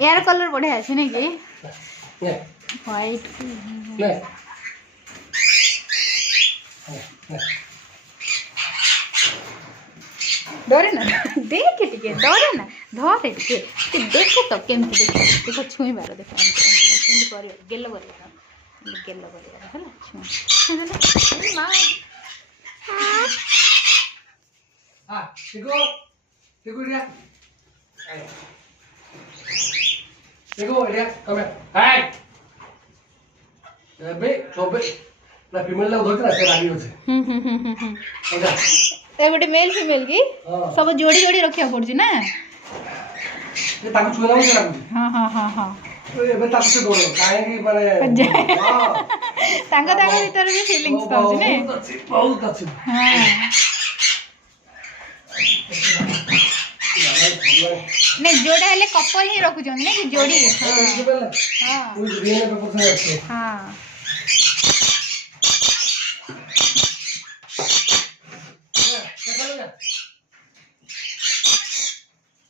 यार कलर बढ़िया अच्छे नहीं कि व्हाइट डरे ना देख टिके डरे ना धरे टिके देखो तो केमती देखो छुई मार देखो केमती कर गेलो कर ହେଲା ଛୁଇଁ ମା देखो रिया देखो रिया कम हाय बे सोबे ना फीमेल ला धोके ना से रागी होছে ए बटे मेल फीमेल की सब जोड़ी जोड़ी रखिया पड़छ ना ये ताकू छुना हो ना हां हां हां हां एबे ताकू से डोरे काहे की माने हां तांगा भीतर भी फीलिंग्स पाउछ ने बहुत अच्छी हां नहीं जोड़ा हेले कपल ही रखु जन ने कि जोड़ी हां हां कोई रियल पेपर से अच्छे हां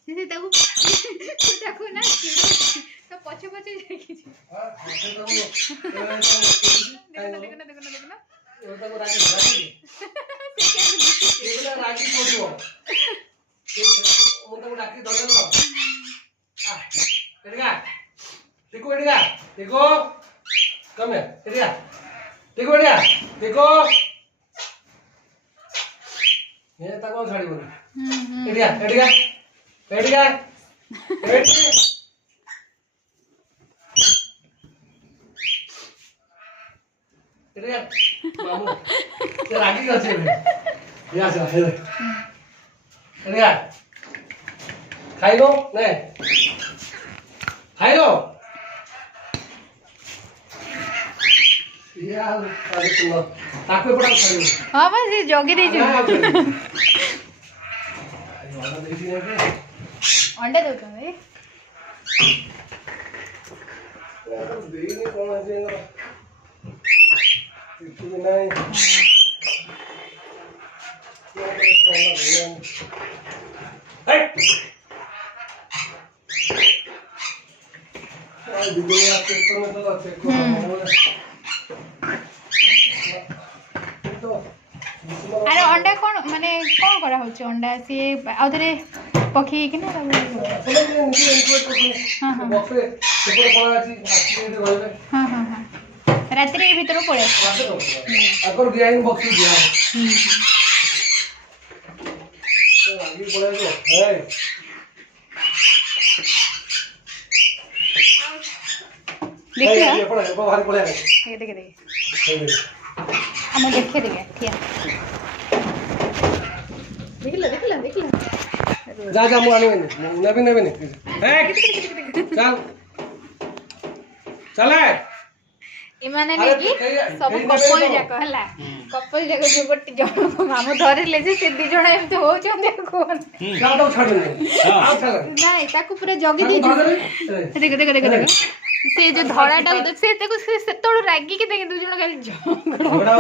सीधे ताकू ना तो पछे पछे जाकी हां देखो देखो वो तो रागी ये वाला रागी फोटो वो तो रागी धरन लो एडिगा देखो कम है एडिगा देखो ये तक वो छाड़ी बोल एडिगा मामू ते रागी আছে या जा हे एडिगा खाइलो ने खाइलो यार अरे तुम ताको पड़ा खाइलो हां बस ये जोगी दे वाला देखी है अंडे दो तो भाई यार देनी कौन है ना इतनी नहीं दुनिया चेक करना तो चेक अरे अंडा कौन माने कौन करा होचे अंडा से आउथरे पखी कि ना हां हां बॉक्स पेपर पड़ा अछि आखिर रहबे हां हां हां रात्रि भीतर पड़े अगर दिया इन बॉक्स दिया तो आगे पड़े तो है देखिए ये पड़ा बाहर पड़े ये देखे हम देखे ठिया देख ले जा मु आने नबी ए चल चले इमाने ने कि सब कपल जाक हला कपल जाक जो गोटे जण हम धरे ले जे से दी जण एमते हो चंदे कोन क्या तो छाड़ दे हां चल नहीं ताकू पूरा जगी दी देख से जो धड़ाटा से तको से तोड़ रागी के देख दु जण खाली झगड़ा